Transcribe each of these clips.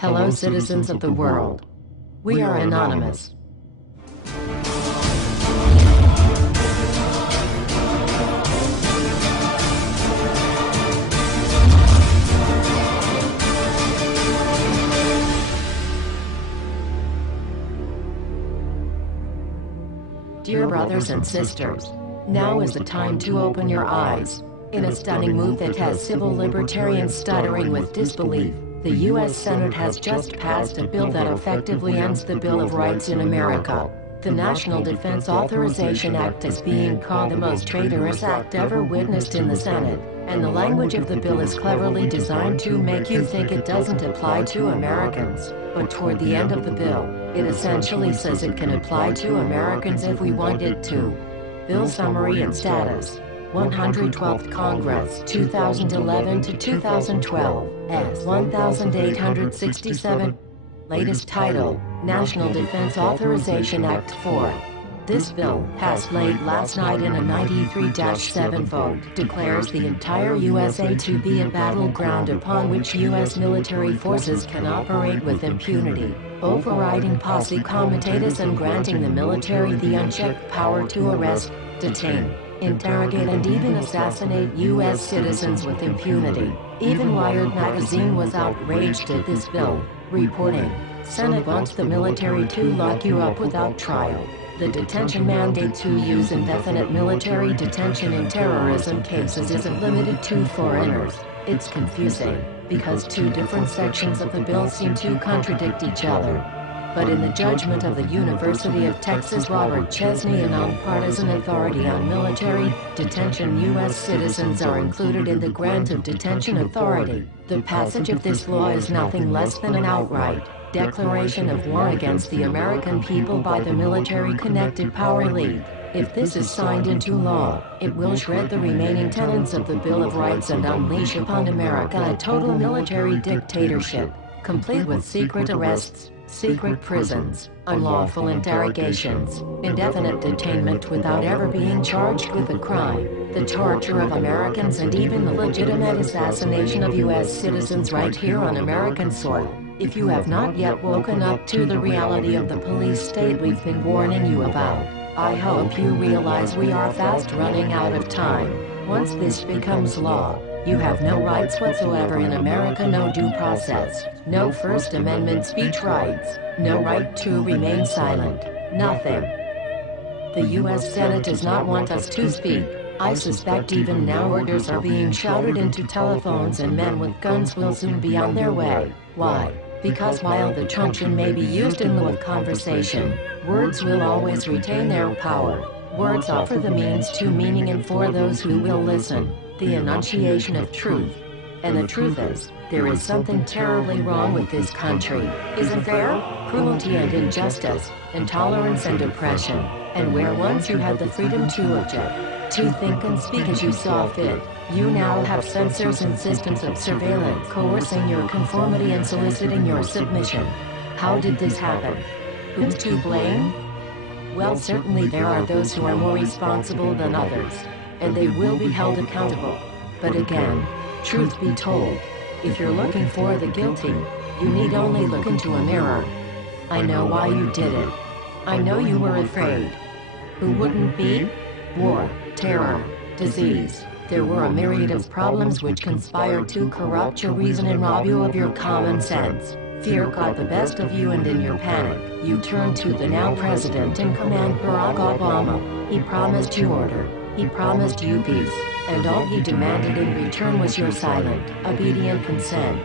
Hello, citizens of the world. We are anonymous. Dear brothers and sisters, now is the time to open your eyes. In a stunning move that has civil libertarians stuttering with disbelief, the U.S. Senate has just passed a bill that effectively ends the Bill of Rights in America. The National Defense Authorization Act is being called the most traitorous act ever witnessed in the Senate, and the language of the bill is cleverly designed to make you think it doesn't apply to Americans. But toward the end of the bill, it essentially says it can apply to Americans if we want it to. Bill summary and status. 112th Congress, 2011 to 2012, S. 1867. Latest title, National Defense Authorization Act 4. This bill, passed late last night in a 93-7 vote, declares the entire USA to be a battleground upon which U.S. military forces can operate with impunity, overriding posse comitatus and granting the military the unchecked power to arrest, detain, interrogate and even assassinate U.S. citizens with impunity. Even Wired magazine was outraged at this bill, reporting, "Senate wants the military to lock you up without trial." The detention mandate to use indefinite military detention in terrorism cases isn't limited to foreigners. It's confusing, because two different sections of the bill seem to contradict each other. But in the judgment of the University of Texas Robert Chesney, a nonpartisan authority on military detention, U.S. citizens are included in the grant of detention authority. The passage of this law is nothing less than an outright declaration of war against the American people by the military-connected power elite. If this is signed into law, it will shred the remaining tenets of the Bill of Rights and unleash upon America a total military dictatorship, complete with secret arrests, secret prisons, unlawful interrogations, indefinite detainment without ever being charged with a crime, the torture of Americans and even the legitimate assassination of U.S. citizens right here on American soil. If you have not yet woken up to the reality of the police state we've been warning you about, I hope you realize we are fast running out of time. Once this becomes law, you have no rights whatsoever in America, no due process, no First Amendment speech rights, no right to remain silent, nothing. The U.S. Senate does not want us to speak. I suspect even now orders are being shouted into telephones and men with guns will soon be on their way. Why? Because while the truncheon may be used in lieu of conversation, words will always retain their power. Words offer the means to meaning and for those who will listen, the enunciation of truth. And the truth is, there is something terribly wrong with this country, isn't there? Cruelty and injustice, intolerance and oppression, and where once you had the freedom to object, to think and speak as you saw fit, you now have censors and systems of surveillance coercing your conformity and soliciting your submission. How did this happen? Who's to blame? Well, certainly there are those who are more responsible than others, and they will be held accountable. But again, truth be told, if you're looking for the guilty, you need only look into a mirror. I know why you did it. I know you were afraid. Who wouldn't be? War, terror, disease. There were a myriad of problems which conspired to corrupt your reason and rob you of your common sense. Fear got the best of you, and in your panic, you turned to the now president in command, Barack Obama. He promised you order. He promised you peace. And all he demanded in return was your silent, obedient consent.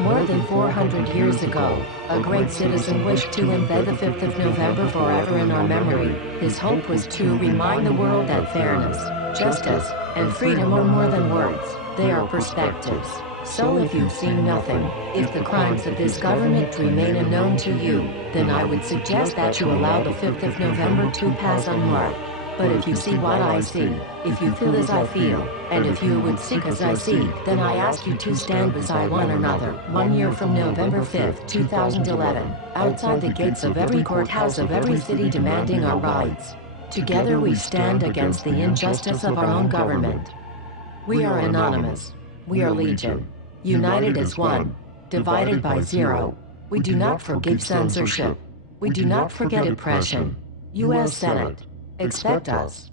More than 400 years ago, a great citizen wished to embed the 5th of November forever in our memory. His hope was to remind the world that fairness, justice, and freedom are more than words, they are perspectives. So if you've seen nothing, if the crimes of this government remain unknown to you, then I would suggest that you allow the 5th of November to pass unmarked. But if you see what I see, if you feel as I feel, and if you would seek as I seek, then I ask you to stand beside one another, 1 year from November 5th, 2011, outside the gates of every courthouse of every city demanding our rights. Together we stand against the injustice of our own government. We are anonymous. We are legion. United as one. divided by 0. We do not forgive censorship. We do not forget oppression. U.S. Senate. Expect us.